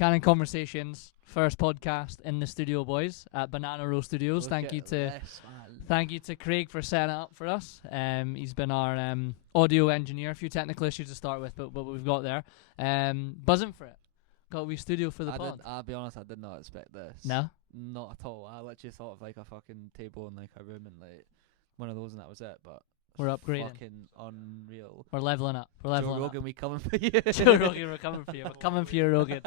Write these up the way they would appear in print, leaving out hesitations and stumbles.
Canon Conversations, first podcast in the studio, boys, at Banana Roll Studios. Thank you to Craig for setting it up for us. He's been our audio engineer. A few technical issues to start with, but we've got there. Buzzing for it. Got a wee studio for the pod. I'll be honest, I did not expect this. No? Not at all. I literally thought of like a fucking table in like a room and like one of those and that was it, but we're upgrading. Fucking unreal. We're leveling up. Joe Rogan, we coming for you. Joe Rogan, we're coming for you. We're coming for you, Rogan.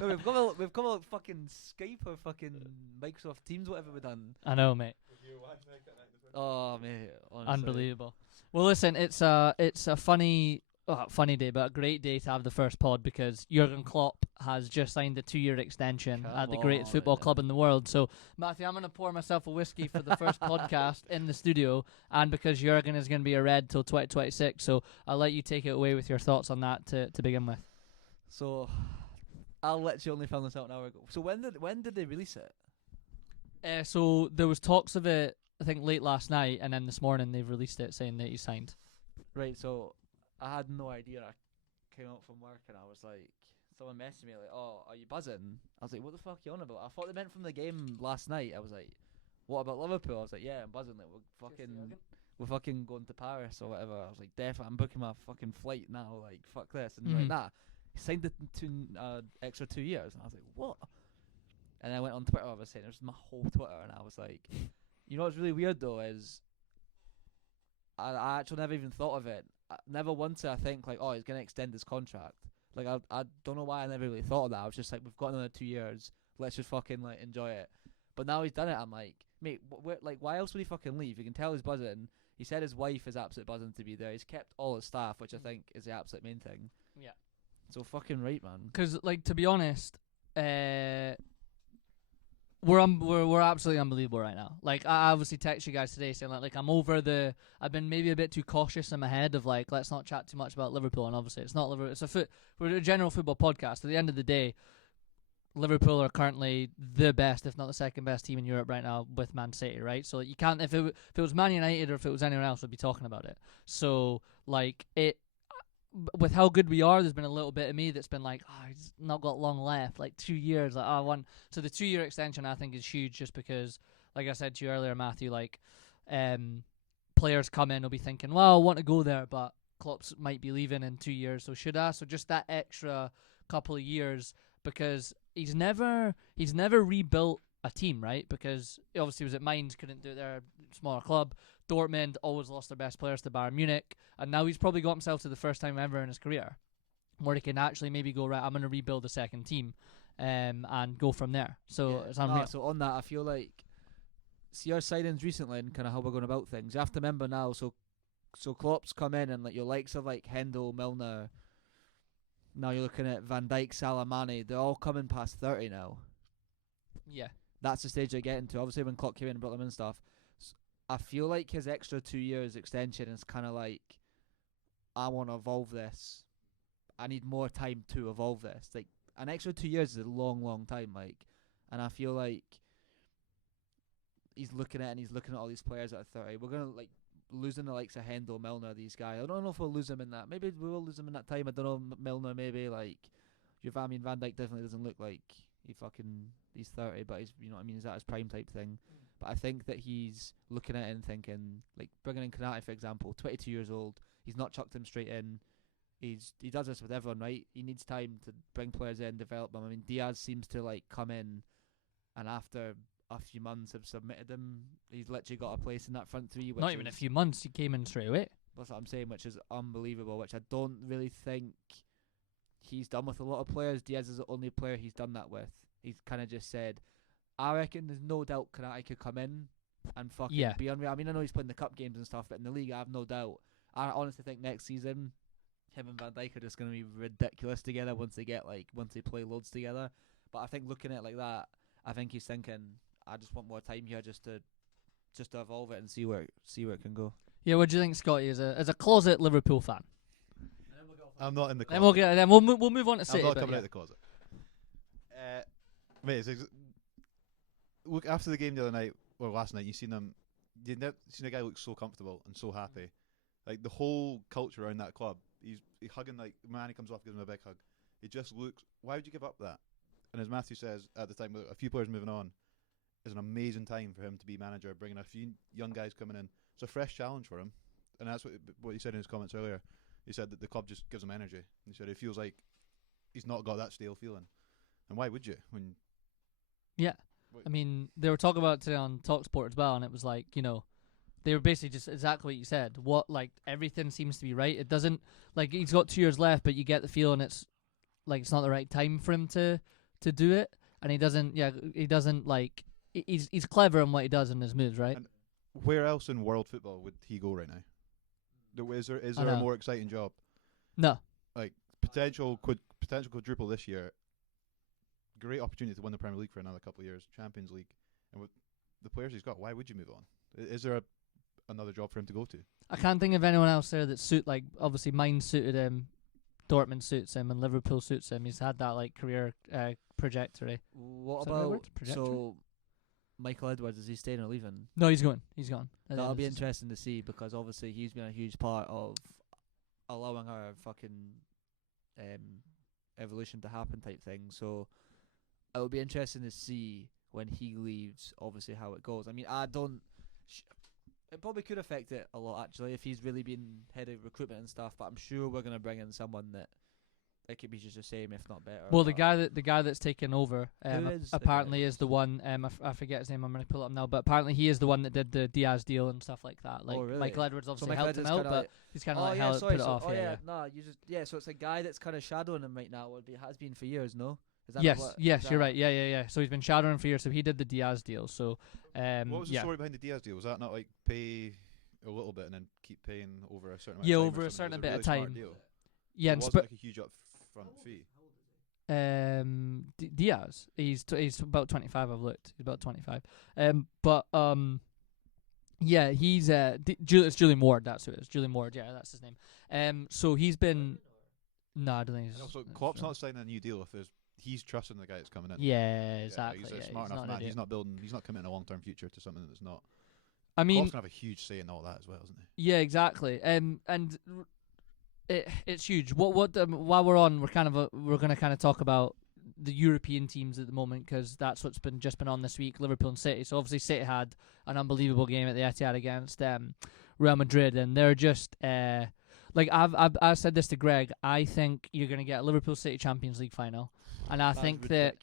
No, we've got a fucking Skype or fucking Microsoft Teams, whatever we've done. I know, mate. Oh, mate, honestly. Unbelievable. Well, listen, it's a funny day, but a great day to have the first pod because Jurgen Klopp has just signed a 2-year extension at the greatest football club in the world. So, Matthew, I'm going to pour myself a whiskey for the first podcast in the studio, and because Jurgen is going to be a Red till 2026, so I'll let you take it away with your thoughts on that to begin with. So, I'll let you only found this out an hour ago. So when did they release it? So there was talks of it, I think, late last night, and then this morning they've released it saying that he signed. Right, so I had no idea. I came out from work and I was like, someone messaged me like, "Oh, are you buzzing?" I was like, "What the fuck are you on about?" I thought they meant from the game last night. I was like, "What about Liverpool?" I was like, "Yeah, I'm buzzing. Like, we're fucking going to Paris or whatever." I was like, "Definitely, I'm booking my fucking flight now. Like, fuck this." And like, nah, he signed it extra 2 years, and I was like, "What?" And I went on Twitter. Obviously, and it was my whole Twitter, and I was like, "You know what's really weird though is I actually never even thought of it. Never once did I think like, oh, he's gonna extend his contract. Like I don't know why I never really thought of that. I was just like, we've got another 2 years. Let's just fucking like enjoy it. But now he's done it. I'm like, mate, like why else would he fucking leave? You can tell he's buzzing. He said his wife is absolutely buzzing to be there. He's kept all his staff, which I think is the absolute main thing. Yeah. So fucking right, man. Because like to be honest, we're absolutely unbelievable right now. Like I obviously text you guys today saying like I'm over the. I've been maybe a bit too cautious in my head of like let's not chat too much about Liverpool, and obviously it's not Liverpool. We're a general football podcast. At the end of the day, Liverpool are currently the best, if not the second best team in Europe right now with Man City, right? So you can't if it was Man United or if it was anyone else, we'd be talking about it. So like it. With how good we are, there's been a little bit of me that's been like, oh, he's not got long left, like 2 years. Like, oh, one. So the 2 year extension I think is huge, just because, like I said to you earlier, Matthew, like, players come in will be thinking, well, I want to go there, but Klopp's might be leaving in 2 years, so should I? So just that extra couple of years, because he's never rebuilt a team, right? Because obviously he was at Mainz, couldn't do it there, smaller club. Dortmund always lost their best players to Bayern Munich, and now he's probably got himself to the first time ever in his career where he can actually maybe go, right, I'm going to rebuild a second team and go from there. So it's unreal. So on that, I feel like, see our signings recently and kind of how we're going about things. You have to remember now, so Klopp's come in and like your likes of like Hendel, Milner, now you're looking at Van Dijk, Salah, Mane, they're all coming past 30 now. Yeah. That's the stage they're getting to. Obviously when Klopp came in and brought them in and stuff, I feel like his extra 2 years extension is kind of like, I want to evolve this. I need more time to evolve this. Like, an extra 2 years is a long, long time. Like, and I feel like he's looking at all these players that are 30. We're gonna like losing the likes of Hendel, Milner, these guys. I don't know if we'll lose them in that. Maybe we will lose them in that time. I don't know. Milner maybe like. Van Dijk definitely doesn't look like he's 30, but he's, you know what I mean, he's at his prime type thing. But I think that he's looking at it and thinking, like bringing in Konate for example, 22 years old. He's not chucked him straight in. He does this with everyone, right? He needs time to bring players in, develop them. I mean, Diaz seems to like come in, and after a few months have submitted him, he's literally got a place in that front three. Which not even a few months, he came in straight away. That's what I'm saying, which is unbelievable. Which I don't really think he's done with a lot of players. Diaz is the only player he's done that with. He's kind of just said, I reckon there's no doubt Konate could come in and fucking be unreal. I mean, I know he's playing the cup games and stuff, but in the league, I have no doubt. I honestly think next season, him and Van Dijk are just going to be ridiculous together once they play loads together. But I think looking at it like that, I think he's thinking, I just want more time here just to evolve it and see where it can go. Yeah, what do you think, Scotty, as a closet Liverpool fan? I'm not in the closet. Then we'll move on to City. I'm not coming out of the closet. Mate, look, after the game the other night, or last night, you've seen a guy look so comfortable and so happy. Like, the whole culture around that club, he's hugging, like, man, he comes off, gives him a big hug. It just looks. Why would you give up that? And as Matthew says at the time, with a few players moving on, is an amazing time for him to be manager, bringing a few young guys coming in. It's a fresh challenge for him, and that's what he said in his comments earlier. He said that the club just gives him energy. He said it feels like he's not got that stale feeling. And why would you? When I mean, they were talking about it today on TalkSport as well, and it was like, they were basically just exactly what you said. Everything seems to be right. It doesn't, he's got 2 years left, but you get the feeling it's not the right time for him to do it, and he doesn't he's clever in what he does in his moves, right? And where else in world football would he go right now? Is there a more exciting job? No. Potential quadruple this year. Great opportunity to win the Premier League for another couple of years, Champions League, and with the players he's got, why would you move on? Is there another job for him to go to? I can't think of anyone else there that obviously mine suited him, Dortmund suits him, and Liverpool suits him. He's had that career trajectory. What about Michael Edwards? Is he staying or leaving? No, he's going. He's gone. That'll be interesting to see, because obviously he's been a huge part of allowing our fucking evolution to happen type thing. So it'll be interesting to see when he leaves, obviously, how it goes. I mean, it probably could affect it a lot, actually, if he's really been head of recruitment and stuff, but I'm sure we're going to bring in someone that it could be just the same, if not better. Well, the guy that's taken over apparently is the one. I forget his name. I'm going to pull it up now, but apparently he is the one that did the Diaz deal and stuff like that. Really? Michael Edwards obviously helped him out, but he's kind of put it off. So it's a guy that's kind of shadowing him right now. Has been for years, no? Yes, you're right. Yeah. So he's been shadowing for years. So he did the Diaz deal. So what was the story behind the Diaz deal? Was that not pay a little bit and then keep paying over a certain amount of time? Yeah, over a certain bit of time. Yeah, and it wasn't a huge upfront fee. Diaz, he's about 25. I've looked. He's about 25. Yeah, he's it's Julian Ward. That's who it is. Julian Ward. Yeah, that's his name. So he's been. No, I don't think. And also, Klopp's not signing a new deal if he's trusting the guy that's coming in. Yeah, exactly. He's a smart enough man. He's not committing a long-term future to something that's not. I mean, Klopp's gonna have a huge say in all that as well, isn't he? Yeah, exactly. And it's huge. While we're on, we're gonna kind of talk about the European teams at the moment, because that's what's been on this week. Liverpool and City. So obviously City had an unbelievable game at the Etihad against Real Madrid, and they're just I've said this to Greg. I think you're gonna get a Liverpool City Champions League final, and I think that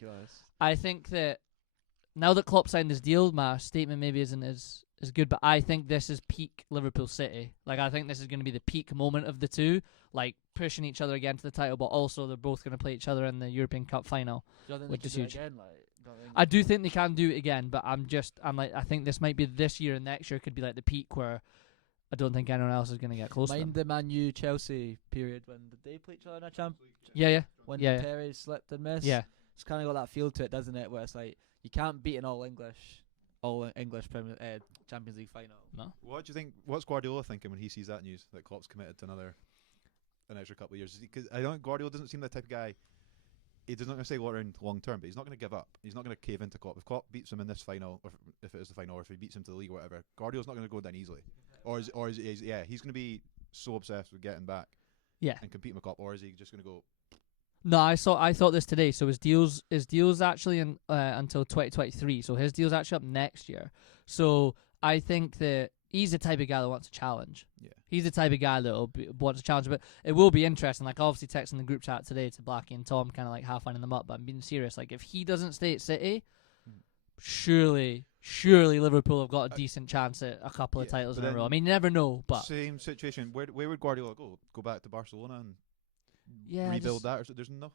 now that Klopp signed this deal, my statement maybe isn't as good, but I think this is peak Liverpool City. I think this is going to be the peak moment of the two, pushing each other again to the title, but also they're both going to play each other in the European Cup final, which is huge. I do think they can do it again, but I think this might be this year, and next year could be the peak where I don't think anyone else is going to get close to them. Mind the Man U Chelsea period when they play each other in a champ. Yeah. When Perez slipped and missed. Yeah. It's kind of got that feel to it, doesn't it? Where it's you can't beat an all English Premier Champions League final. No. What do you think? What's Guardiola thinking when he sees that news that Klopp's committed to an extra couple of years? Because I don't. Guardiola doesn't seem the type of guy. He's not going to stay around long term, but he's not going to give up. He's not going to cave into Klopp. If Klopp beats him in this final, or if it is the final, or if he beats him to the league or whatever, Guardiola's not going to go down easily. He's going to be so obsessed with getting back, and competing with Klopp, or is he just going to go? No, I thought this today. So his deal's actually until 2023. So his deal's actually up next year. So I think that he's the type of guy that wants a challenge. Yeah. He's the type of guy that wants a challenge. But it will be interesting. Obviously texting the group chat today to Blackie and Tom, kind of half winding them up. But I'm being serious. If he doesn't stay at City, surely Liverpool have got a decent chance at a couple of titles in a row. I mean, you never know. But same situation. Where would Guardiola go? Go back to Barcelona and rebuild that? Or there's enough.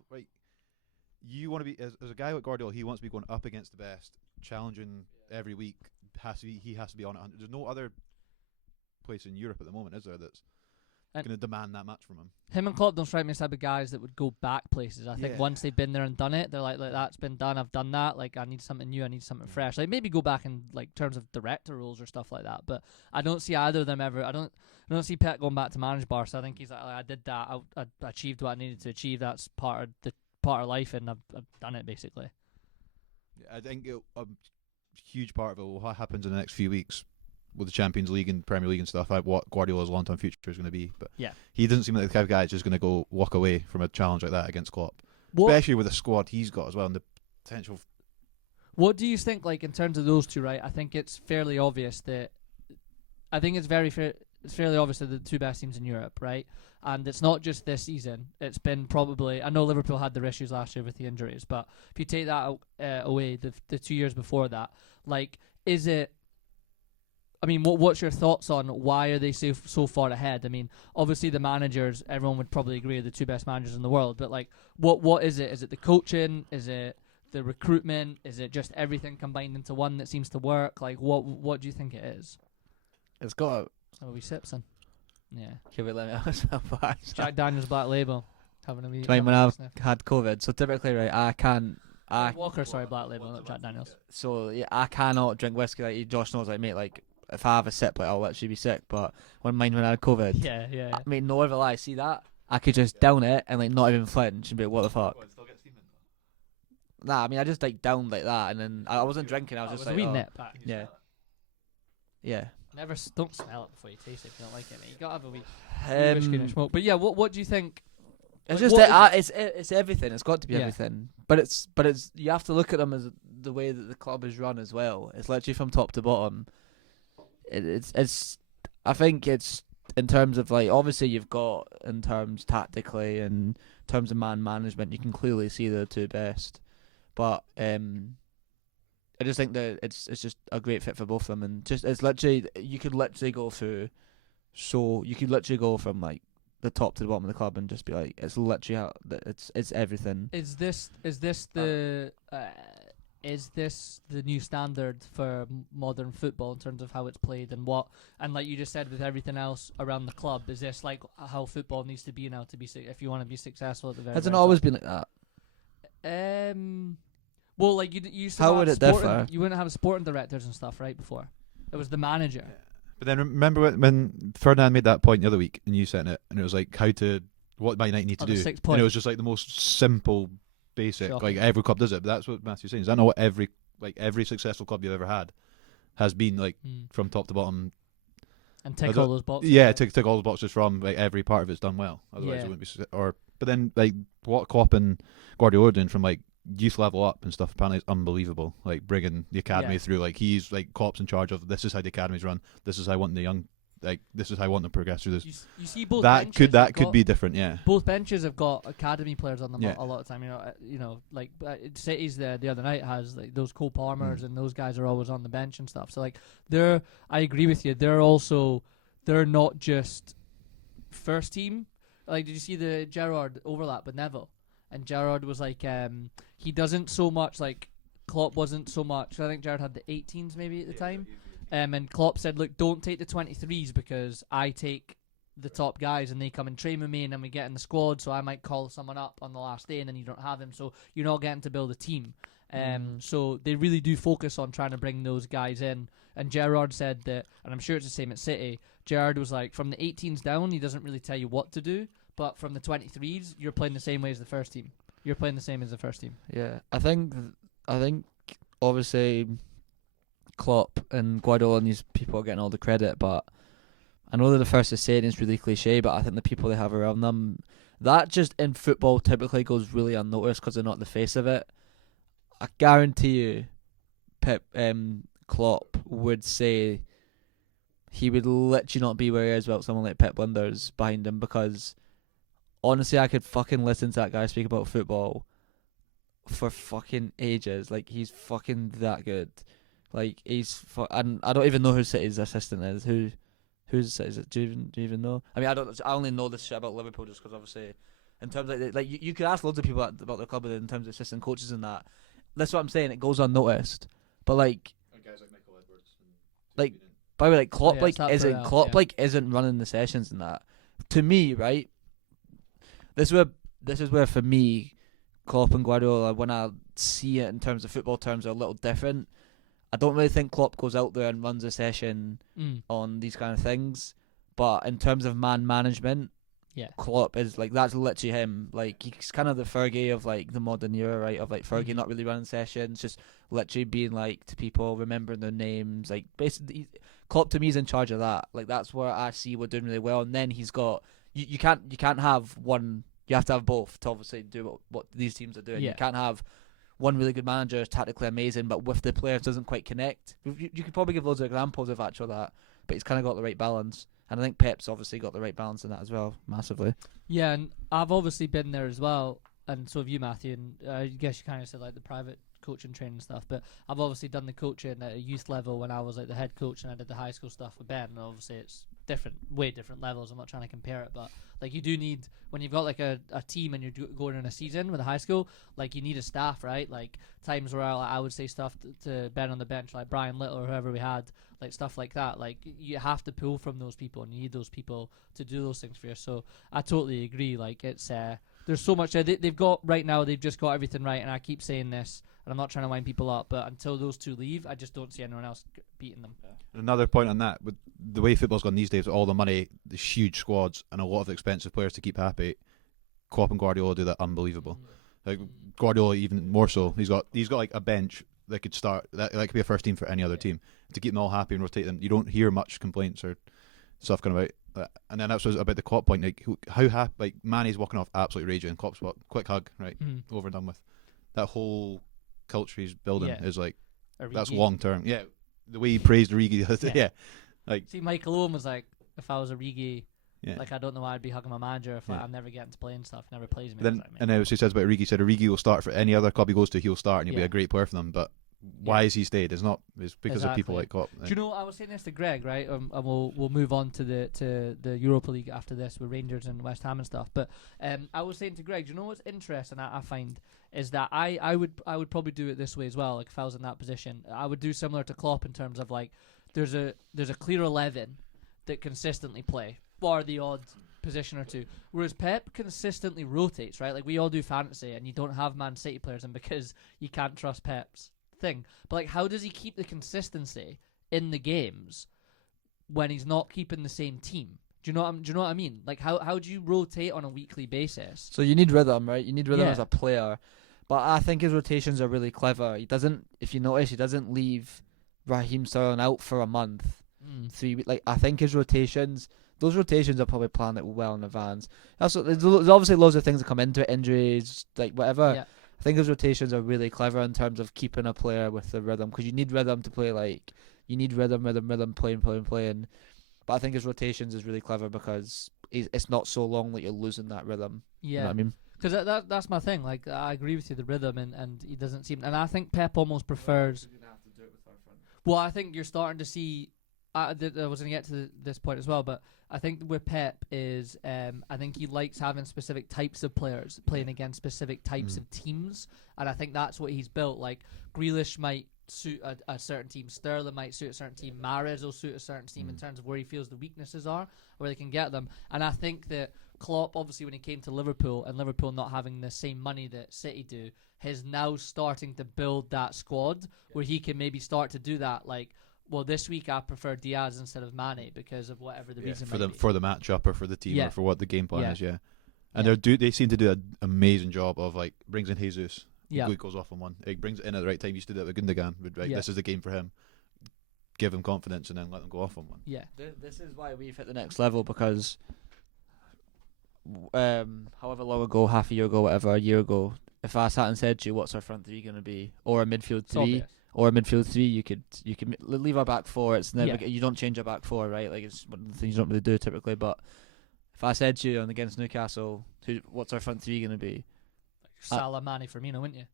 You want to be as a guy like Guardiola. He wants to be going up against the best, challenging every week. He has to be on it. There's no other place in Europe at the moment, is there, that's going to demand that much from him? Him and Klopp don't strike me as type of guys that would go back places. I think once they've been there and done it, they're like that's been done. I've done that. I need something new. I need something fresh. Maybe go back in terms of director roles or stuff like that. But I don't see either of them ever. I don't see Pep going back to manage Barca. I think he's I did that. I achieved what I needed to achieve. That's part of life, and I've done it basically. Yeah, I think a huge part of it, what happens in the next few weeks with the Champions League and Premier League and stuff, what Guardiola's long-term future is going to be. But he doesn't seem like the kind of guy that's just going to go walk away from a challenge like that against Klopp. especially with the squad he's got as well and the potential. What do you think, like, in terms of those two, right? I think it's fairly obvious that it's fairly obvious that the two best teams in Europe, right? And it's not just this season. It's been probably, I know Liverpool had their issues last year with the injuries, but if you take that away, the 2 years before that, like, is it? I mean, what's your thoughts on why are they so far ahead? I mean, obviously the managers, everyone would probably agree, are the two best managers in the world. But like, what is it? Is it the coaching? Is it the recruitment? Is it just everything combined into one that seems to work? Like, what do you think it is? It's got. Oh, we Sipson. Yeah. Here we let me ask. Jack Daniels Black Label. Having a wee. Do you mind when I've had COVID? So typically, right, I can't. Walker, sorry, Black Label, not Jack Daniels. So yeah, I cannot drink whiskey. Like Josh knows, like, mate, like if I have a sip, like I'll literally be sick. But when I had COVID, Yeah. I mean, no other lie. See that? I could just down it and like not even flinch and be like, what the fuck? Nah, I mean, I just like downed like that, and then I wasn't drinking. I was just like, a wee nip back. Yeah. Don't smell it before you taste it if you don't like it, mate. You gotta have a wee whiskey and smoke. But yeah, what do you think? It's like, just it's everything. It's got to be everything. But it's you have to look at them as the way that the club is run as well. It's literally from top to bottom. It's I think it's in terms of, like, obviously you've got in terms tactically and in terms of man management, you can clearly see the two best. But I just think that it's just a great fit for both of them, and just it's literally you could literally go through. So you could literally go from like the top to the bottom of the club and just be like, it's literally how it's everything. Is this the new standard for modern football in terms of how it's played and like you just said with everything else around the club? Is this like how football needs to be now to be if you want to be successful at the very? Hasn't always been like that. Well, like you used to. How would it differ? You wouldn't have sporting directors and stuff, right? Before it was the manager. Yeah. But then remember when Ferdinand made that point the other week and you sent it, and it was like what Man United need to do, and it was just like the most simple, basic. Shocking. Like every club does it, but that's what Matthew's saying. Is that not what every successful club you've ever had has been like from top to bottom? And tick all those boxes. Yeah, tick all those boxes from like every part of it's done well. Otherwise, it wouldn't be. But then like what Klopp and Guardiola are doing from like youth level up and stuff apparently is unbelievable. Like bringing the academy through. Like he's like Klopp's in charge of. This is how the academy's run. This is how I want the young. Like this is how I want to progress through this. You see both that could be different. Yeah. Both benches have got academy players on them a lot of the time. You know, like City's the other night has like those Cole Palmers and those guys are always on the bench and stuff. So like I agree with you. They're not just first team. Like, did you see the Gerrard overlap with Neville? And Gerrard was like, he doesn't so much like Klopp wasn't so much. I think Gerrard had the 18s maybe at the time. And Klopp said, look, don't take the 23s because I take the top guys and they come and train with me and then we get in the squad, so I might call someone up on the last day and then you don't have him, so you're not getting to build a team. So they really do focus on trying to bring those guys in. And Gerrard said that, and I'm sure it's the same at City, Gerrard was like, from the 18s down, he doesn't really tell you what to do, but from the 23s, you're playing the same way as the first team. You're playing the same as the first team. Yeah, I think obviously Klopp and Guardiola and these people are getting all the credit, but I know they're the first to say it and it's really cliche, but I think the people they have around them, that just in football typically goes really unnoticed because they're not the face of it. I guarantee you Klopp would say he would literally not be where he is without someone like Pep Linders behind him, because honestly I could fucking listen to that guy speak about football for fucking ages. Like, he's fucking that good. Like, and I don't even know who City's assistant is. Who's City's? Do you even know? I mean, I only know this shit about Liverpool just because obviously, in terms of like you could ask loads of people about the club in terms of assistant coaches and that. That's what I'm saying. It goes unnoticed, but like guys like Michael Edwards, like by the way, like Klopp Klopp isn't running the sessions and that. To me, right? This is where for me, Klopp and Guardiola, when I see it in terms of football terms, are a little different. I don't really think Klopp goes out there and runs a session on these kind of things, but in terms of man management, Klopp is like, that's literally him. Like, he's kind of the Fergie of like the modern era, right? Of like Fergie not really running sessions, just literally being like to people, remembering their names. Like, basically, Klopp to me is in charge of that. Like, that's where I see we're doing really well. And then he's got you can't have one You have to have both to obviously do what these teams are doing. Yeah. You can't have one really good manager is tactically amazing, but with the players doesn't quite connect. You could probably give loads of examples of actual that, but he's kind of got the right balance. And I think Pep's obviously got the right balance in that as well, massively. Yeah, and I've obviously been there as well, and so have you, Matthew. And I guess you kind of said like the private coaching training stuff, but I've obviously done the coaching at a youth level when I was like the head coach, and I did the high school stuff with Ben. And obviously, it's different, way different levels. I'm not trying to compare it, but like you do need, when you've got like a team and you're going in a season with a high school, like you need a staff, right? Like times where I would say stuff to Ben on the bench, like Brian Little or whoever we had, like stuff like that. Like you have to pull from those people, and you need those people to do those things for you. So I totally agree. Like it's there's so much they've got right now. They've just got everything right, and I keep saying this, and I'm not trying to wind people up, but until those two leave, I just don't see anyone else beating them. Another point on that, with the way football's gone these days, with all the money, the huge squads, and a lot of expensive players to keep happy, Klopp and Guardiola do that unbelievable. Like Guardiola even more so. He's got like a bench that could start. That could be a first team for any other team to keep them all happy and rotate them. You don't hear much complaints or stuff kind of about that. And then that's what's about the Klopp point. Like how happy, like Mane's walking off absolutely raging. Klopp's quick hug, right, over and done with. That whole culture he's building is like that's long term. Yeah. The way he praised Origi, yeah. Like, see, Michael Owen was like, if I was Origi, like I don't know why I'd be hugging my manager if I'm never getting to play and stuff, never plays me. Then, and then what he says about Origi, said Origi will start for any other club he goes to, he'll start and he'll be a great player for them. But why has he stayed? It's because of people like Klopp. Do you know? I was saying this to Greg, right? And we'll move on to the Europa League after this with Rangers and West Ham and stuff. But I was saying to Greg, do you know what's interesting? I find is that I would probably do it this way as well. Like if I was in that position, I would do similar to Klopp in terms of like there's a clear 11 that consistently play, bar the odd position or two. Whereas Pep consistently rotates, right? Like we all do fantasy, and you don't have Man City players in because you can't trust Pep's thing. But like, how does he keep the consistency in the games when he's not keeping the same team? Do you know what I mean? Like how do you rotate on a weekly basis? So you need rhythm, right? You need rhythm as a player. But I think his rotations are really clever. He doesn't, if you notice, he doesn't leave Raheem Sterling out for a month, 3 weeks. Like I think his rotations, those rotations are probably planned well in advance. Also, there's obviously loads of things that come into it, injuries, like whatever. Yeah. I think his rotations are really clever in terms of keeping a player with the rhythm, because you need rhythm to play. Like you need rhythm, playing. But I think his rotations is really clever because it's not so long that you're losing that rhythm. Yeah, you know what I mean, because that's my thing. Like I agree with you, the rhythm, and he doesn't seem. And I think Pep almost prefers. Well, I think you're starting to see. I was going to get to this point as well, but I think with Pep is, I think he likes having specific types of players playing against specific types of teams, and I think that's what he's built. Like Grealish might suit a certain team, Sterling might suit a certain team, Mahrez will suit a certain team in terms of where he feels the weaknesses are, where they can get them. And I think that Klopp, obviously, when he came to Liverpool, and Liverpool not having the same money that City do, is now starting to build that squad where he can maybe start to do that. Like, well, this week I prefer Diaz instead of Mane because of whatever the reason might be. For the matchup or for the team or for what the game plan is, And they seem to do an amazing job of like brings in Jesus. He goes off on one. He brings it in at the right time. He used to do that with Gundogan. Right, this is the game for him. Give him confidence and then let them go off on one. Yeah. This is why we've hit the next level, because however long ago, half a year ago, whatever, a year ago, if I sat and said to you, what's our front three going to be, or a midfield three, you could leave our back four. It's never you don't change our back four, right? Like it's one of the things you don't really do typically. But if I said to you against Newcastle, what's our front three going to be? Salah, Mane, Firmino, wouldn't you?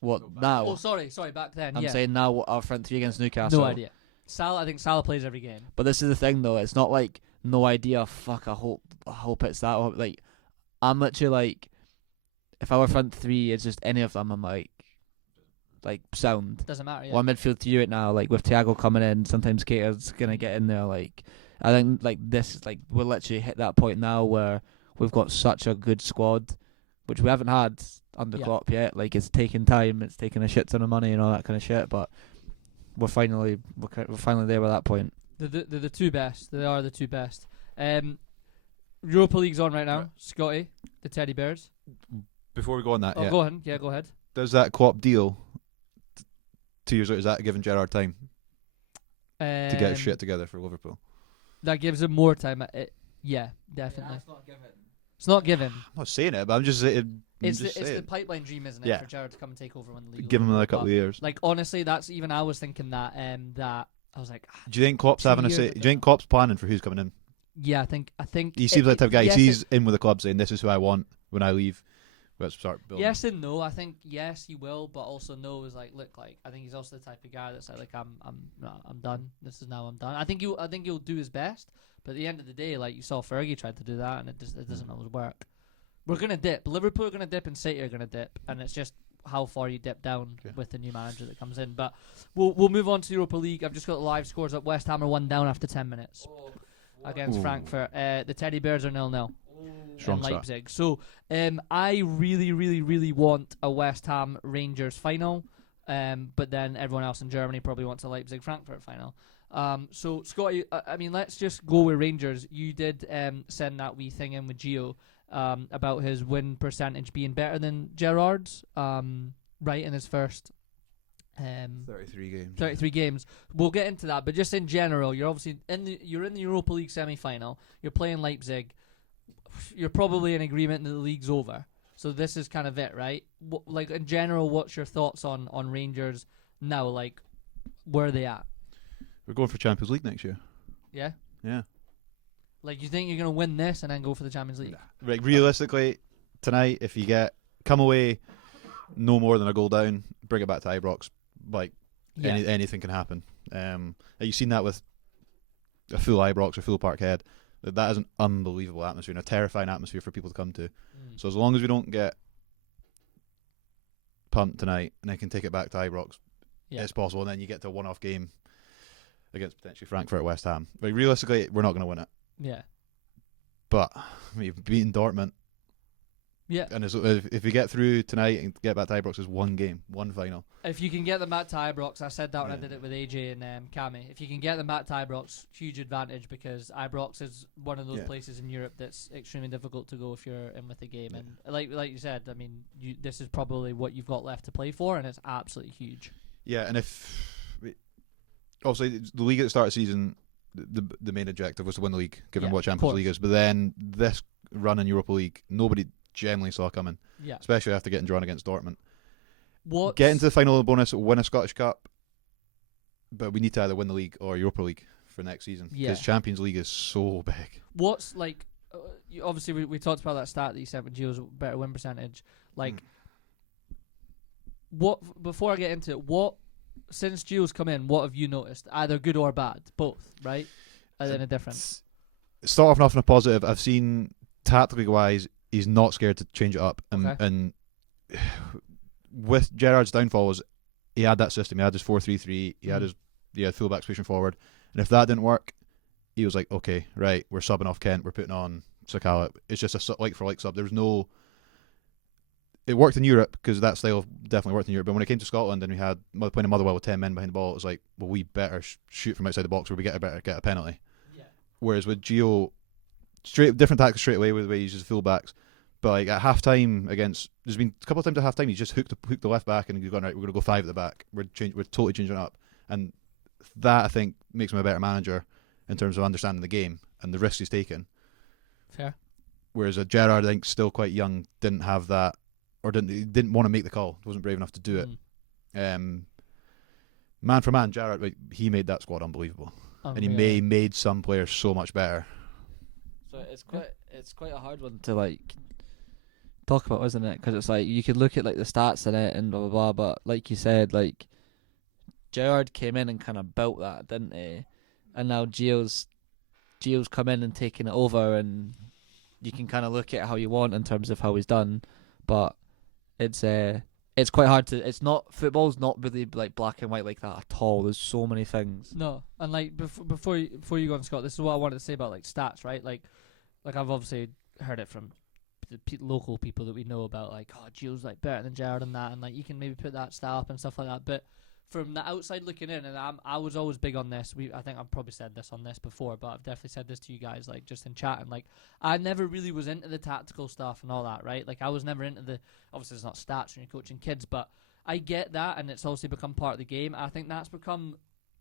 What now? Oh, sorry, back then. I'm saying now what our front three against Newcastle. No idea. I think Salah plays every game. But this is the thing, though. It's not like no idea. Fuck, I hope it's that. Like I'm literally like, if our front three is just any of them, I'm like sound. Doesn't matter. Yeah. Or midfield three right now, like with Thiago coming in, sometimes Cater's gonna get in there. Like I think like this is like we're literally hit that point now where we've got such a good squad, which we haven't had under Klopp yet. Like it's taking time, it's taking a shit ton of money and all that kind of shit. But we're finally there at that point. They're the two best. They are the two best. Europa League's on right now. Right. Scotty, the Teddy Bears. Before we go on that, go ahead. Yeah, go ahead. Does that Klopp deal 2 years later, is that giving Gerrard time to get his shit together for Liverpool? That gives him more time. Yeah, definitely. Yeah, that's not given. It's not given. I'm not saying it, but I'm just saying. It's the pipeline dream, isn't it, Yeah. for Gerrard to come and take over when the league. Give him another couple but, of years. Like honestly, that's even I was thinking that that I was like, Do you think Klopp's 2 having a years say? of Do you think Klopp's planning for who's coming in? yeah, I think He seems like the type of guy. yes, He's in with the club saying, "This is who I want when I leave." Let's start building. yes and no. I think yes he will, but also no is like look like I think he's also the type of guy that's like I'm done. This is now I'm done. I think he'll do his best, but at the end of the day, like you saw Fergie tried to do that and it doesn't always work. We're gonna dip. Liverpool are gonna dip and City are gonna dip, and it's just how far you dip down with the new manager that comes in. But we'll move on to the Europa League. I've just got the live scores up. West Ham are 1 down after 10 minutes against Frankfurt. The Teddy Bears are 0-0. Strong in start. Leipzig. So I really, really, really want a West Ham Rangers final, but then everyone else in Germany probably wants a Leipzig Frankfurt final. So Scotty, I mean, let's just go with Rangers. You did send that wee thing in with Gio about his win percentage being better than Gerrard's, right in his first 33 games. 33 games. We'll get into that, but just in general, you're obviously in the Europa League semi-final. You're playing Leipzig. You're probably in agreement that the league's over. So this is kind of it, right? Like in general, what's your thoughts on Rangers now? Like, where are they at? We're going for Champions League next year. Yeah. Yeah. Like, you think you're gonna win this and then go for the Champions League? Like realistically, tonight, if you come away no more than a goal down, bring it back to Ibrox. Like anything can happen. You've seen that with a full Ibrox or full Parkhead. That is an unbelievable atmosphere and a terrifying atmosphere for people to come to. So as long as we don't get pumped tonight and then can take it back to Ibrox, it's possible. And then you get to a one-off game against potentially Frankfurt, West Ham. Like realistically, we're not going to win it. Yeah. But we've beaten Dortmund. Yeah. And if we get through tonight and get back to Ibrox, it's one game, one final. If you can get them back to Ibrox, I said that when I did it with AJ and Cami. If you can get them back to Ibrox, huge advantage because Ibrox is one of those places in Europe that's extremely difficult to go if you're in with the game. And like you said, I mean, this is probably what you've got left to play for, and it's absolutely huge. Yeah, and obviously the league at the start of the season, the main objective was to win the league, given what Champions League is. But then this run in Europa League, nobody generally saw coming. Yeah. Especially after getting drawn against Dortmund. Get into the final of the bonus, win a Scottish Cup, but we need to either win the league or Europa League for next season. Because Champions League is so big. What's like, obviously we talked about that stat that you said with Gio's better win percentage. Like, what, before I get into it, since Gio's come in, what have you noticed? Either good or bad? Both, right? Are there a difference? Start off on a positive. I've seen, tactically wise, he's not scared to change it up. And with Gerrard's downfall was he had that system. He had his 4-3-3. He had his fullbacks pushing forward. And if that didn't work, he was like, okay, right, we're subbing off Kent. We're putting on Sakala. It's just a like-for-like sub. There was no... It worked in Europe because that style definitely worked in Europe. But when it came to Scotland and we had playing Motherwell with 10 men behind the ball, it was like, well, we better shoot from outside the box or we get a penalty. Yeah. Whereas with Gio, different tactics straight away with the way he uses fullbacks. But like at half time there's been a couple of times at half time he's just hooked the left back and he's gone, right, we're going to go 5 at the back. We're totally changing it up. And that, I think, makes him a better manager in terms of understanding the game and the risks he's taken. Fair. Whereas Gerrard, I think, still quite young, didn't have that, or didn't want to make the call, wasn't brave enough to do it. Man for man, Gerrard, he made that squad unbelievable. And he made some players so much better. So it's quite a hard one to like talk about, isn't it? Because it's like you could look at like the stats in it and blah blah blah, but like you said, like Gerrard came in and kind of built that, didn't he? And now Gio's come in and taken it over, and you can kind of look at it how you want in terms of how he's done, but it's quite hard to. It's not, football's not really like black and white like that at all. There's so many things. No, and like before you go on, Scott, this is what I wanted to say about like stats, right? Like I've obviously heard it from the local people that we know about, like, oh, Gio's like better than Gerrard and that, and like you can maybe put that stat up and stuff like that. But from the outside looking in, and I was always big on this. I think I've probably said this on this before, but I've definitely said this to you guys, like just in chat. And like, I never really was into the tactical stuff and all that, right? Like, I was never into the. Obviously, it's not stats when you're coaching kids, but I get that, and it's also become part of the game. I think that's become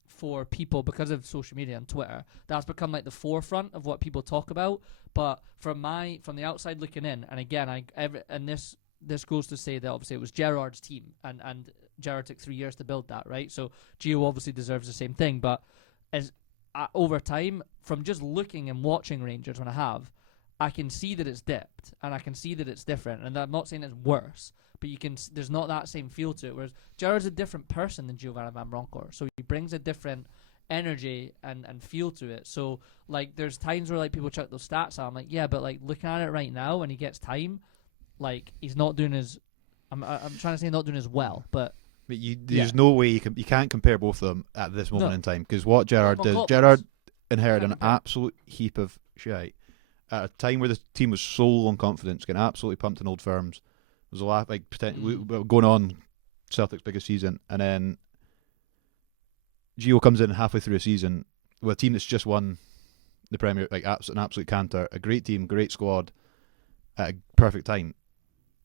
for people because of social media and Twitter. That's become like the forefront of what people talk about. But from the outside looking in, and again, this goes to say that obviously it was Gerrard's team, and Gerrard took 3 years to build that, right? So Gio obviously deserves the same thing, but as over time, from just looking and watching Rangers when I can see that it's dipped, and I can see that it's different, and I'm not saying it's worse, but there's not that same feel to it, whereas Gerrard's a different person than Gio Van Bronckhorst, so he brings a different energy and feel to it. So like there's times where like people check those stats out, I'm like, yeah, but like looking at it right now when he gets time, like he's not doing as I'm trying to say not doing as well, but there's no way you can't compare both of them at this moment in time, because what Gerrard did, Klopp Gerrard inherited an absolute heap of shite at a time where the team was so low on confidence, getting absolutely pumped in old firms. There was a lot like going on Celtic's biggest season, and then Gio comes in halfway through a season with a team that's just won the Premier, like an absolute canter, a great team, great squad, at a perfect time.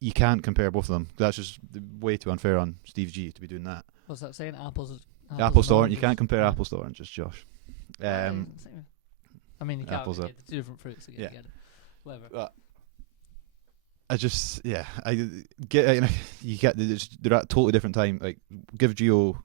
You can't compare both of them. That's just way too unfair on Steve G to be doing that. What's that saying? Apples to oranges. You can't compare apples to oranges, Josh. I mean, you can't. Apples It's two different fruits. So get it. Whatever. I get. You get. They're at a totally different time. Like, give Gio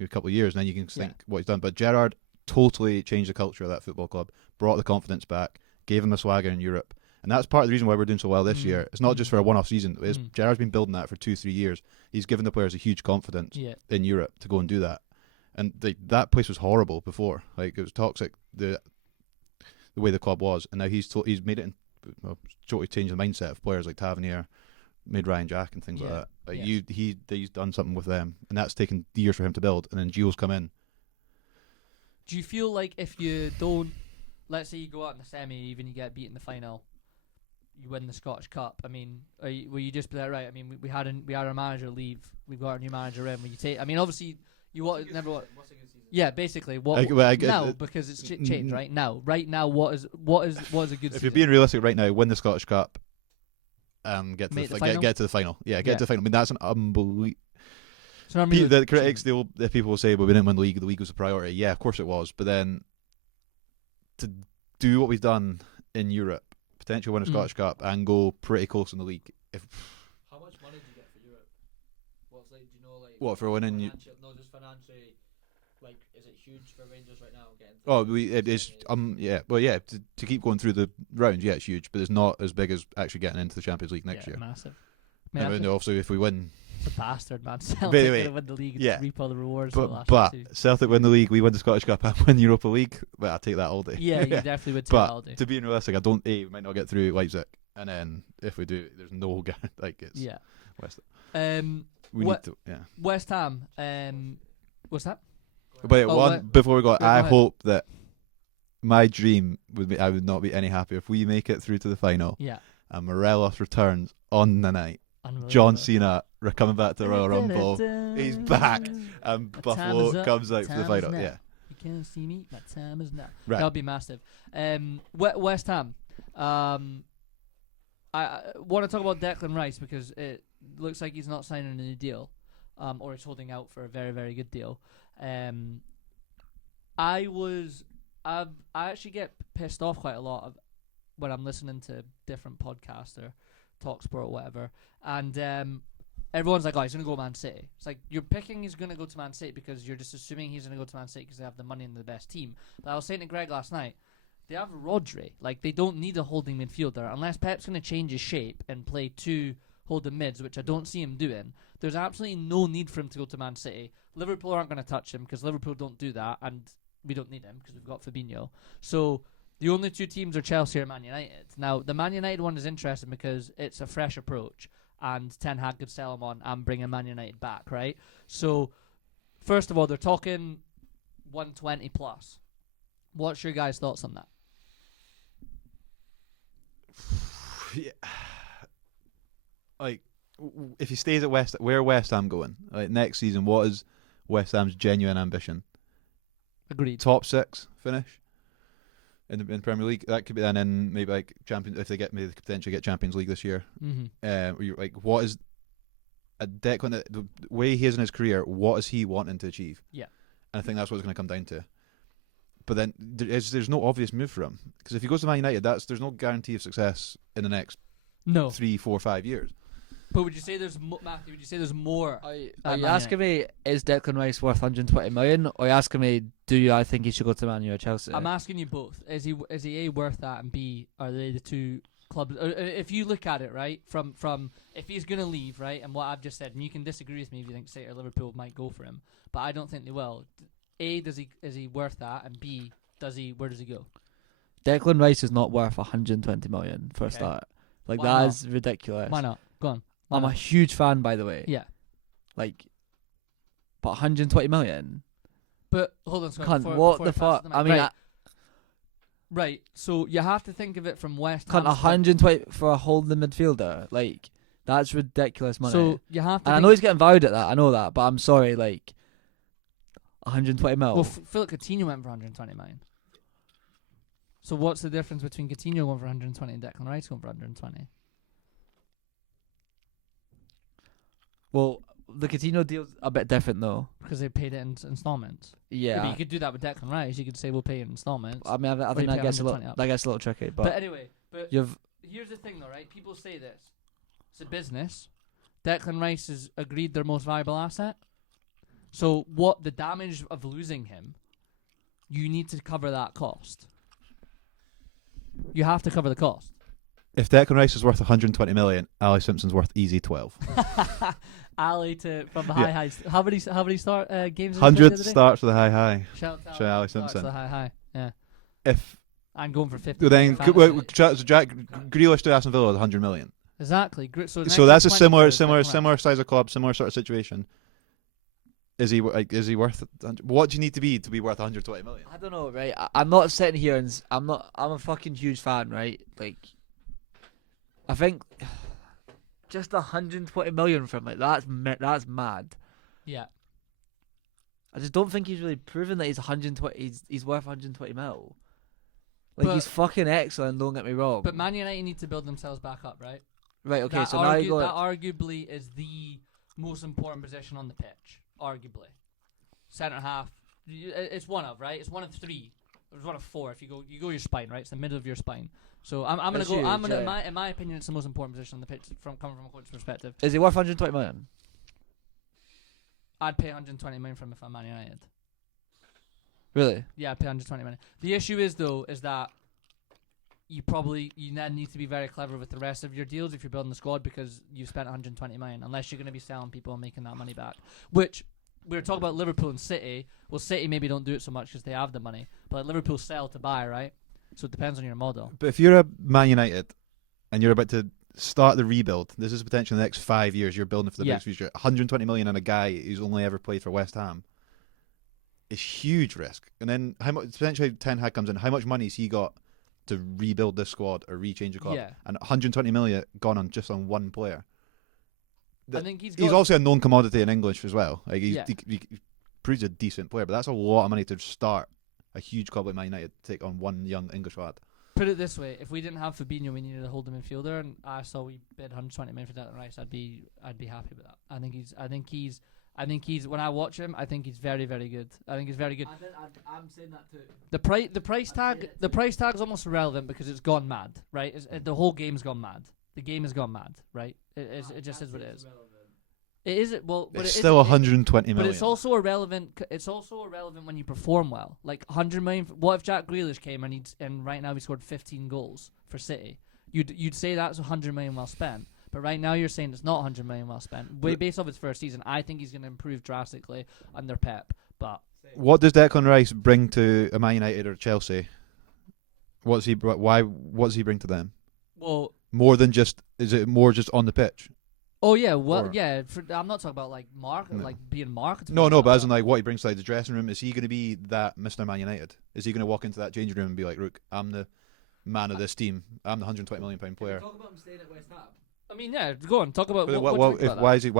a couple of years, and then you can think what he's done. But Gerrard totally changed the culture of that football club, brought the confidence back, gave him a swagger in Europe. And that's part of the reason why we're doing so well this year. It's not just for a one-off season. Gerrard's been building that for 2-3 years. He's given the players a huge confidence in Europe to go and do that. And that place was horrible before. Like, it was toxic, the way the club was. And now he's made it, totally changed the mindset of players like Tavernier, made Ryan Jack and things like that. Like he's done something with them. And that's taken years for him to build. And then Gio's come in. Do you feel like if you don't, let's say you go out in the semi, even you get beat in the final, you win the Scottish Cup. I mean, will you just be like, right? I mean, we had our manager leave. We've got our new manager in. Will you take? I mean, obviously, what's a good season? Yeah, basically, now because it's changed right now. Right now, what is a good season? If you're being realistic, right now, win the Scottish Cup, get to the final. Get to the final. Yeah, get to the final. I mean, that's an unbelievable. The critics, the people will say, "Well, we didn't win the league. The league was a priority." Yeah, of course it was. But then to do what we've done in Europe, potentially win a Scottish Cup and go pretty close in the league. How much money do you get for Europe? What's like? Do you know like? What for winning? No, just financially. Like, is it huge for Rangers right now? It is. Well, yeah. To keep going through the rounds, yeah, it's huge, but it's not as big as actually getting into the Champions League next year. Massive. And also, if we win. The bastard, man. Celtic anyway, win the league and reap all the rewards. But Celtic win the league, we win the Scottish Cup and win the Europa League. Well, I'll take that all day. Yeah, you definitely would take that all day. To be realistic, we might not get through Leipzig, and then if we do, there's no guarantee. Like it's West Ham. West Ham. What's that? But before we go, I hope that my dream would be I would not be any happier if we make it through to the final. Yeah. And Morelos returns on the night. John Cena coming back to the Royal Rumble. He's back, and Buffalo comes out for the final. Yeah, you can't see me. My time is now. Right. That'll be massive. West Ham. I want to talk about Declan Rice because it looks like he's not signing a new deal, or he's holding out for a very, very good deal. I actually get pissed off quite a lot when I'm listening to different podcasts or TalkSport or whatever, and everyone's like, oh, he's going to go Man City. It's like, you're picking he's going to go to Man City because you're just assuming he's going to go to Man City because they have the money and the best team. But I was saying to Greg last night, they have Rodri. Like, they don't need a holding midfielder. Unless Pep's going to change his shape and play two holding mids, which I don't see him doing, there's absolutely no need for him to go to Man City. Liverpool aren't going to touch him because Liverpool don't do that, and we don't need him because we've got Fabinho. So the only two teams are Chelsea or Man United. Now, the Man United one is interesting because it's a fresh approach, and Ten Hag could sell him on and bring a Man United back, right? So, first of all, they're talking 120 plus. What's your guys' thoughts on that? Yeah. Like, if he stays at where West Ham going? Like, next season, what is West Ham's genuine ambition? Agreed. Top 6 finish in the Premier League. That could be then in maybe like Champions. If they maybe they could potentially get Champions League this year. Mm-hmm. Like, what is a Declan? The way he is in his career, what is he wanting to achieve? Yeah. and I think that's what it's going to come down to. But then there's no obvious move for him, because if he goes to Man United, there's no guarantee of success in the next 3, 4, 5 years. But would you say there's Matthew? Would you say there's more? Are you asking me, is Declan Rice worth 120 million, or are you asking me, I think he should go to Man U or Chelsea? I'm asking you both. Is he A, worth that, and B, are they the two clubs? If you look at it right from if he's gonna leave, right, and what I've just said, and you can disagree with me if you think City or Liverpool might go for him, but I don't think they will. A, is he worth that, and B, where does he go? Declan Rice is not worth 120 million for a start. Like, Why that not? is ridiculous. Why not? Go on. I'm a huge fan, by the way. Yeah. Like, but 120 million? But hold on, What the fuck? I mean, right. So you have to think of it from West Ham. 120 for a holding midfielder? Like, that's ridiculous money. So you have to. And I know he's getting valued at that. I know that, but I'm sorry. Like, 120 mil. Well, Philip Coutinho went for 120 million. So what's the difference between Coutinho going for 120 and Declan Rice going for 120? Well, the Coutinho deal's a bit different though, because they paid it in installments. Yeah. But you could do that with Declan Rice. You could say we'll pay it in installments. I mean, I think that gets a little tricky. But anyway, here's the thing though, right? People say this. It's a business. Declan Rice has agreed their most valuable asset. So what the damage of losing him, you need to cover that cost. You have to cover the cost. If Declan Rice is worth 120 million, Ali Simpson's worth easy 12. Ali from the high highs. How many start games? 100 starts with a high. Shout out to Ali Simpson. The high. Yeah. If I'm going for 50. Then Jack Grealish to Aston Villa is 100 million. Exactly. So that's a similar size of club, similar sort of situation. Is he worth? What do you need to be worth 120 million? I don't know, right? I'm not sitting here and I'm a fucking huge fan, right? Like, I think just 120 million from it. That's mad. Yeah. I just don't think he's really proven that he's 120. He's worth 120 mil. Like, he's fucking excellent. Don't get me wrong. But Man United need to build themselves back up, right? Right. Okay. Now you go. That arguably is the most important position on the pitch. Arguably, centre half. It's one of, right? It's one of three. It's one of four. If you go your spine, right? It's the middle of your spine. So I'm gonna go. In my opinion, it's the most important position on the pitch coming from a coach's perspective. Is he worth 120 million? I'd pay 120 million from him if I'm Man United. Really? Yeah, I'd pay 120 million. The issue is that you then need to be very clever with the rest of your deals if you're building the squad, because you've spent 120 million, unless you're going to be selling people and making that money back. Which we were talking about Liverpool and City. Well, City maybe don't do it so much because they have the money, but Liverpool sell to buy, right? So it depends on your model. But if you're a Man United and you're about to start the rebuild, this is potentially the next 5 years. You're building for the next future. 120 million on a guy who's only ever played for West Ham is huge risk. And then how much potentially Ten Hag comes in? How much money has he got to rebuild this squad or rechange the club? Yeah. And 120 million gone on just on one player. I think he's also a known commodity in English as well. Like he proves a decent player, but that's a lot of money to start a huge club like Man United to take on one young English lad. Put it this way: if we didn't have Fabinho, we needed a holding midfielder, and I saw we bid 120 million for Declan Rice. I'd be happy with that. I think he's. When I watch him, I think he's very, very good. I think he's very good. I'm saying that too. The price tag is almost irrelevant because it's gone mad, right? The whole game's gone mad. The game has gone mad, right? It just is what it is. It is well, but it's still 120 million. But it's also irrelevant. It's also irrelevant when you perform well. Like 100 million. What if Jack Grealish came and right now he scored 15 goals for City? You'd say that's 100 million well spent. But right now you're saying it's not 100 million well spent. Based off his first season, I think he's going to improve drastically under Pep. But what does Declan Rice bring to a Man United or Chelsea? What does he bring to them? Well, is it more just on the pitch? Oh yeah, well yeah. I'm not talking about like being marketable. No, but as in like what he brings to like, the dressing room. Is he going to be that Mr. Man United? Is he going to walk into that changing room and be like, "Look, I'm the man of this team. I'm the 120 million pound player." Talk about him staying at West Ham. I mean, yeah. Go on. Talk about why is he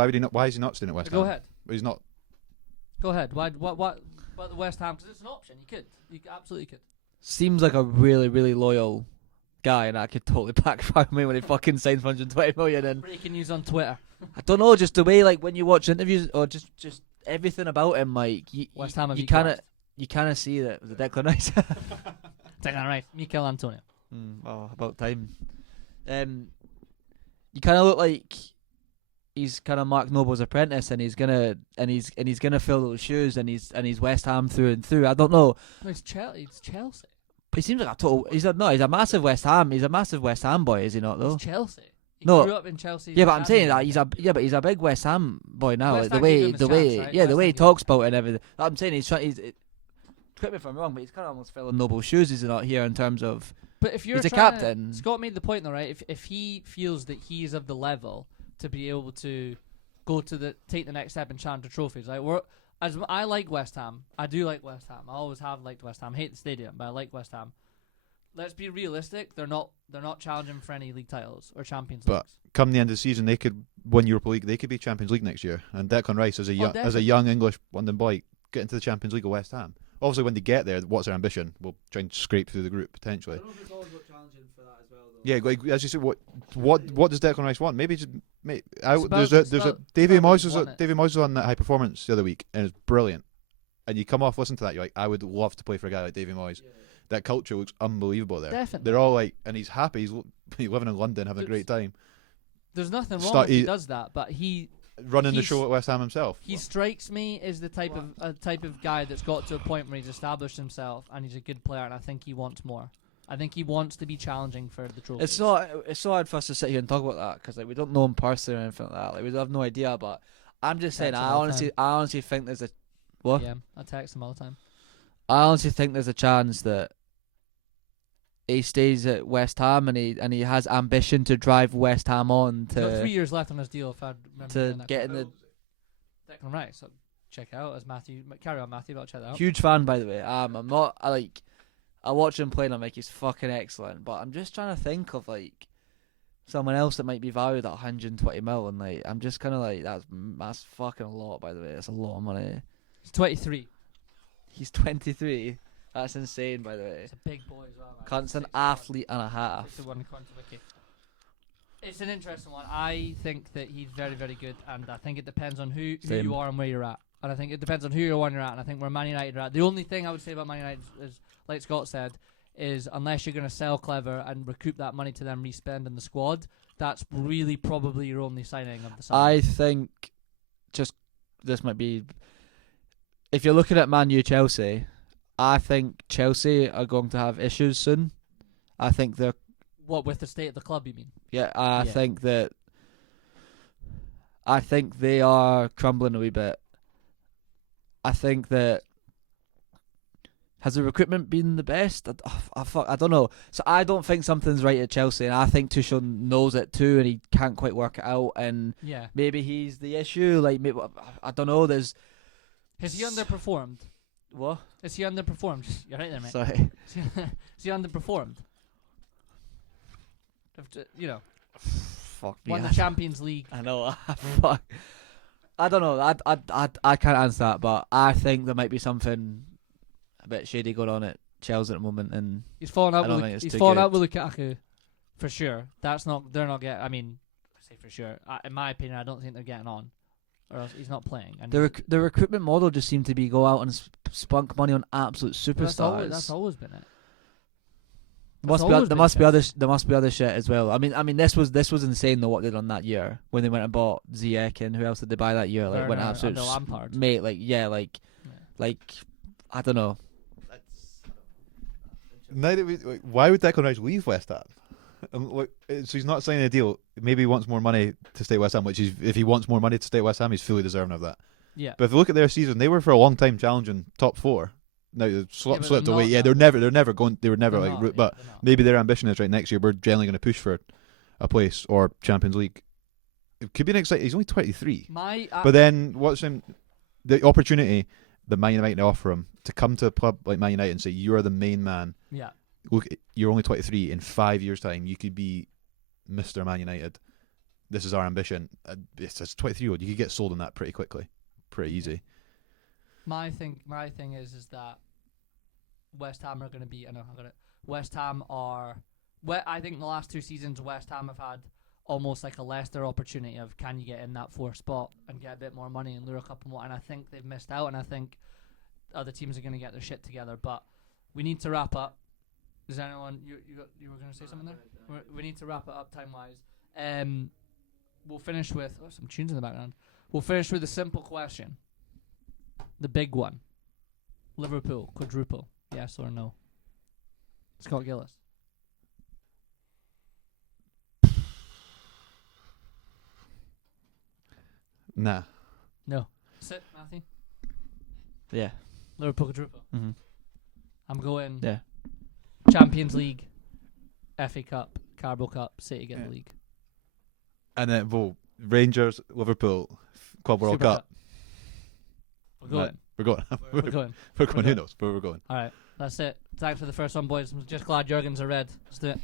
not staying at West Ham? Go ahead. He's not. Go ahead. Why? What about the West Ham? Because it's an option. You absolutely could. Seems like a really, really loyal guy, and I could totally backfire me when he fucking signs 120 million. And breaking news on Twitter. I don't know, just the way like when you watch interviews or just everything about him, like West Ham have you equalised. kind of see that the Declan Rice. Declan Rice, Mikel Antonio. Oh, about time. You kind of look like he's kind of Mark Noble's apprentice, and he's gonna fill those shoes, and he's West Ham through and through. I don't know. No, it's Chelsea. But he seems like a total. He's a massive West Ham. He's a massive West Ham boy, is he not though? It's Chelsea. He No. grew up in Chelsea. Yeah, but I'm saying that he's a big West Ham boy now. West Like, Ham gave him a chance, right? the West way Ham he gave talks about it and everything. I'm saying he's trying. Correct me if I'm wrong, but he's kind of almost filling Noble's shoes, is he not? Here in terms of. But if you're He's a trying captain. Scott made the point though, right? If he feels that he is of the level to be able to take the next step and challenge the trophies, like I like West Ham. I do like West Ham. I always have liked West Ham. I hate the stadium, but I like West Ham. Let's be realistic. They're not challenging for any league titles or Champions League. But come the end of the season, they could win Europa League. They could be Champions League next year. And Declan Rice, as a young English London boy, get into the Champions League of West Ham. Obviously, when they get there, what's their ambition? We'll try and scrape through the group potentially. I don't know if it's always about challenging for that as well, though. Yeah, like, as you said, what does Declan Rice want? Maybe just Spurs- there's a Davy Spurs Moyes won it. Davy Moyes was on that High Performance the other week, and it's brilliant. And you come off listen to that, you're like, I would love to play for a guy like Davy Moyes. Yeah. That culture looks unbelievable there. Definitely. They're all like, and he's happy. He's living in London, having a great time, There's nothing wrong Start- if he he- does that, but running the He's- show at West Ham himself. he strikes me as the type of guy that's got to a point where he's established himself and he's a good player, and I think he wants more. I think he wants to be challenging for the trophy. It's so hard for us to sit here and talk about that because like we don't know him personally or anything like that. Like we have no idea. But I'm just saying, Text him all the I honestly think there's a what? Yeah, I text him all the time. I honestly think there's a chance that he stays at West Ham and he has ambition to drive West Ham on He's got 3 to years left on his deal. If I remember to getting that get in correct. the Declan Rice. So check it out as Matthew. Carry on, Matthew. But I'll check that out. huge fan by the way. I'm not I watch him play and I'm like he's fucking excellent. But I'm just trying to think of like someone else that might be valued at 120 mil and like I'm just kind of like that's fucking a lot by the way. That's a lot of money. He's 23. He's 23. That's insane by the way. He's a big boy as well. Man. Cunt's an 6'1". athlete and a half. 6'1" according to Wiki. It's an interesting one. I think that he's very, very good, and I think it depends on who Same. you are and where you're at. And I think it depends on who you're at, and I think where Man United are at. The only thing I would say about Man United is, like Scott said, is unless you're going to sell clever and recoup that money to then re-spend in the squad, that's really probably your only signing of the summer. I think this might be if you're looking at Man U Chelsea, I think Chelsea are going to have issues soon. I think they're What, with the state of the club, you mean? I think they are crumbling a wee bit. I think that has the recruitment been the best? I don't know. So I don't think something's right at Chelsea, and I think Tuchel knows it too, and he can't quite work it out. And Yeah. maybe he's the issue. Like maybe I don't know. There's Has he underperformed? what? Is he underperformed? You're right there, mate. Sorry. Is he underperformed? You know, Fuck me. won the Champions League. I know. Fuck. I don't know. I can't answer that, but I think there might be something a bit shady going on at Chelsea at the moment, and He's fallen out. I don't think it's He's too fallen good. out with Lukaku, for sure. That's not. They're not getting. I mean, I say for sure. In my opinion, I don't think they're getting on, or else he's not playing. And the recruitment model just seemed to be go out and spunk money on absolute superstars. that's always been it. There always must been be other shit as well. I mean this was insane though what they done that year when they went and bought Ziyech and who else did they buy that year? Like went Werner absolute under Lampard. mate. Like I don't know. Now that why would Declan Rice leave West Ham? So he's not signing a deal. Maybe he wants more money to stay at West Ham, which is if he wants more money to stay at West Ham, he's fully deserving of that. Yeah. But if you look at their season, they were for a long time challenging top four. Now they've but slipped they're away. not Yeah, now. they're never going. They were never They're like. not, But they're not. maybe their ambition is right next year. We're generally going to push for a place or Champions League. It could be an exciting. He's only 23. But But then what's the opportunity that Man United offer him to come to a club like Man United and say you're the main man. yeah. Look, you're only 23. In 5 years' time, you could be Mr. Man United. This is our ambition. It's a 23-year-old. You could get sold on that pretty quickly, pretty easy. My thing is that West Ham are going to be. I know I got it. West Ham are. I think the last 2 seasons West Ham have had almost like a Leicester opportunity of can you get in that fourth spot and get a bit more money and lure a couple more. And I think they've missed out, and I think other teams are going to get their shit together. But we need to wrap up. Does anyone you were going to say something there? We need to wrap it up time wise. We'll finish with some tunes in the background. We'll finish with a simple question. The big one. Liverpool quadruple. Yes or no? Scott Gillis. Nah. No. Sit, Matthew. Yeah. Liverpool quadruple. Mm-hmm. I'm going Yeah. Champions League, FA Cup, Carabao Cup, City get the league. And then Rangers, Liverpool, Club World Super Cup. We're going. We're going. We're going. We're going. Who knows? But we're going. All right. That's it. Thanks for the first one, boys. I'm just glad Jurgen's a red. Let's do it.